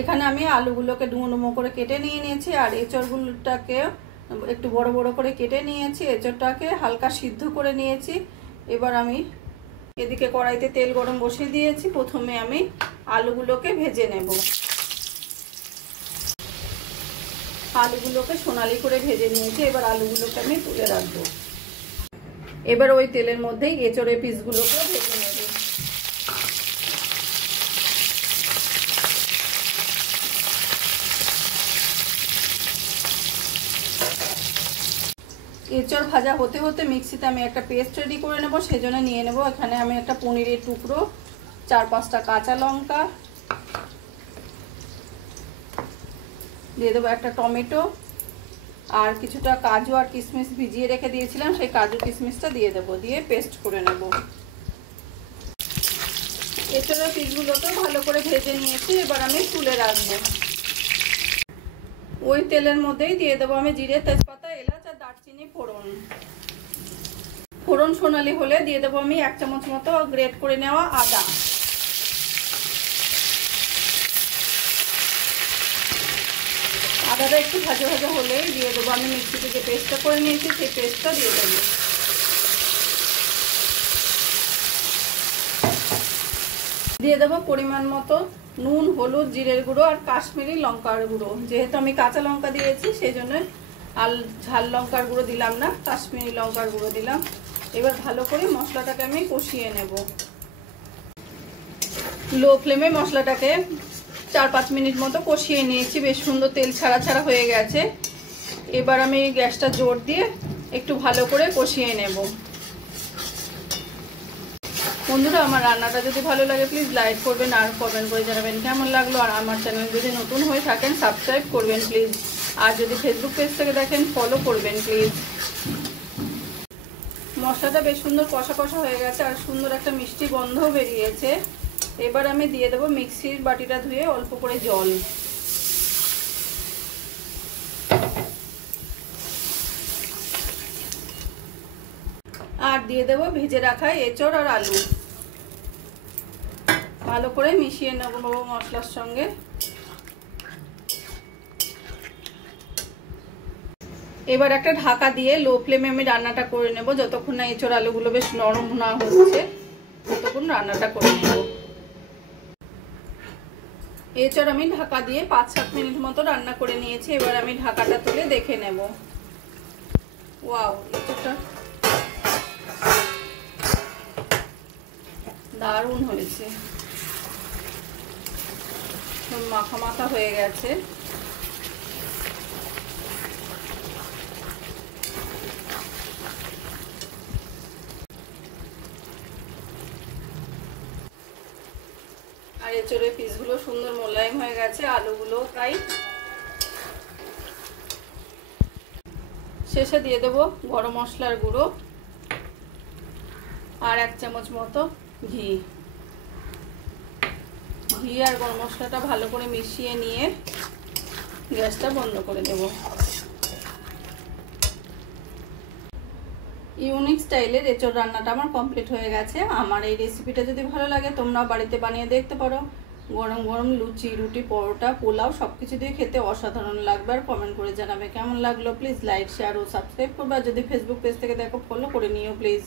এখানে আমি আলুগুলোকে ডুমো ডুমো করে কেটে নিয়ে নিয়েছি, আর এঁচড়গুলোটাকে একটু বড় বড় করে কেটে নিয়েছি। এঁচড়টাকে হালকা সিদ্ধ করে নিয়েছি। এবার আমি এদিকে কড়াইতে তেল গরম বসিয়ে দিয়েছি। প্রথমে আমি আলুগুলোকে ভেজে নেব। আলুগুলোকে সোনালি করে ভেজে নিয়েছি। এবার আলুগুলোকে আমি তুলে রাখবো। এবার ওই তেলের মধ্যেই এঁচড়ের পিসগুলোকে ভেজে নেব। এঁচড় ভাজা হতে হতে মিক্সিতে আমি একটা পেস্ট রেডি করে নেব। সেজন্য নিয়ে নেব এখানে আমি একটা পনিরের টুকরো, 4-5টা কাঁচা লঙ্কা, দিয়ে দেবো একটা টমেটো, আর কিছুটা কাজু আর কিশমিশ ভিজিয়ে রেখে দিয়েছিলাম, সেই কাজু কিশমিশটা দিয়ে দেবো, দিয়ে পেস্ট করে নেব। এঁচড়ের পিসগুলোকে ভালো করে ভেজে নিয়েছি। এবার আমি তুলে রাখবো। ওই তেলের মধ্যেই দিয়ে দেবো আমি জিরে, তেজপাতা, এলাচ আর দারচিনি ফোড়ন। ফোড়ন সোনালি হলে দিয়ে দেবো আমি 1 চামচ মতো গ্রেট করে নেওয়া আদা। আদাটা একটু ভাজা ভাজা হলেই দিয়ে দেবো আমি মিক্সিতে যে পেস্টটা করে নিয়েছি, সেই পেস্টটা দিয়ে দেবো। দিয়ে দেবো পরিমাণ মতো নুন, হলুদ, জিরের গুঁড়ো আর কাশ্মীরি লঙ্কার গুঁড়ো। যেহেতু আমি কাঁচা লঙ্কা দিয়েছি সেই জন্য আর ঝাল লঙ্কার গুঁড়ো দিলাম না, কাশ্মীরি লঙ্কার গুঁড়ো দিলাম। এবার ভালো করে মশলাটাকে আমি কষিয়ে নেব। লো ফ্লেমে মশলাটাকে 4-5 মিনিট মতো কষিয়ে নিয়েছি। বেশ সুন্দর তেল ছাড়া ছাড়া হয়ে গেছে। এবার আমি গ্যাসটা জোর দিয়ে একটু ভালো করে কষিয়ে নেব। বন্ধুরা, আমার রান্নাটা যদি ভালো লাগে প্লিজ লাইক করবেন আর কমেন্ট করে জানাবেন কেমন লাগলো। আর আমার চ্যানেল যদি নতুন হয়ে থাকেন সাবস্ক্রাইব করবেন প্লিজ। আর যদি ফেসবুক পেজ থেকে দেখেন ফলো করবেন প্লিজ। মশলাটা বেশ সুন্দর কষা কষা হয়ে গেছে আর সুন্দর একটা মিষ্টি গন্ধও বেরিয়েছে। এবার আমি দিয়ে দেবো মিক্সির বাটিটা ধুয়ে অল্প করে জল। আর দিয়ে দেবো ভেজে রাখা এঁচড় আর আলু। ভালো করে মিশিয়ে নেব মশলার সঙ্গে। এবার একটা ঢাকা দিয়ে লো ফ্লেমে আমি রান্নাটা করে নেব। যতক্ষণ না এঁচড় আলুগুলো বেশ নরম না হচ্ছে ততক্ষণ রান্নাটা করে নেব। এঁচড় আমি ঢাকা দিয়ে 5-7 মিনিট মতো রান্না করে নিয়েছি। এবার আমি ঢাকাটা তুলে দেখে নেব। ওয়াও, এঁচড়টা দারুণ হয়েছে, মাখা মাখা হয়ে গেছে। আর এঁচড়ের পিসগুলো সুন্দর মোলায়েম হয়ে গেছে, আলুগুলো তাই। শেষে দিয়ে দেবো গরম মশলার গুঁড়ো আর 1 চামচ মতো ঘি। ঘি আর গরম মশলাটা ভালো করে মিশিয়ে নিয়ে গ্যাসটা বন্ধ করে দেব। ইউনিক স্টাইলের এঁচড় রান্নাটা আমার কমপ্লিট হয়ে গেছে। আমার এই রেসিপিটা যদি ভালো লাগে তোমরাও বাড়িতে বানিয়ে দেখতে পারো। গরম গরম লুচি, রুটি, পরোটা, পোলাও সবকিছু দিয়ে খেতে অসাধারণ লাগবে। আর কমেন্ট করে জানাবে কেমন লাগলো। প্লিজ লাইক, শেয়ার ও সাবস্ক্রাইব করবে। আর যদি ফেসবুক পেজ থেকে দেখো ফলো করে নিও প্লিজ।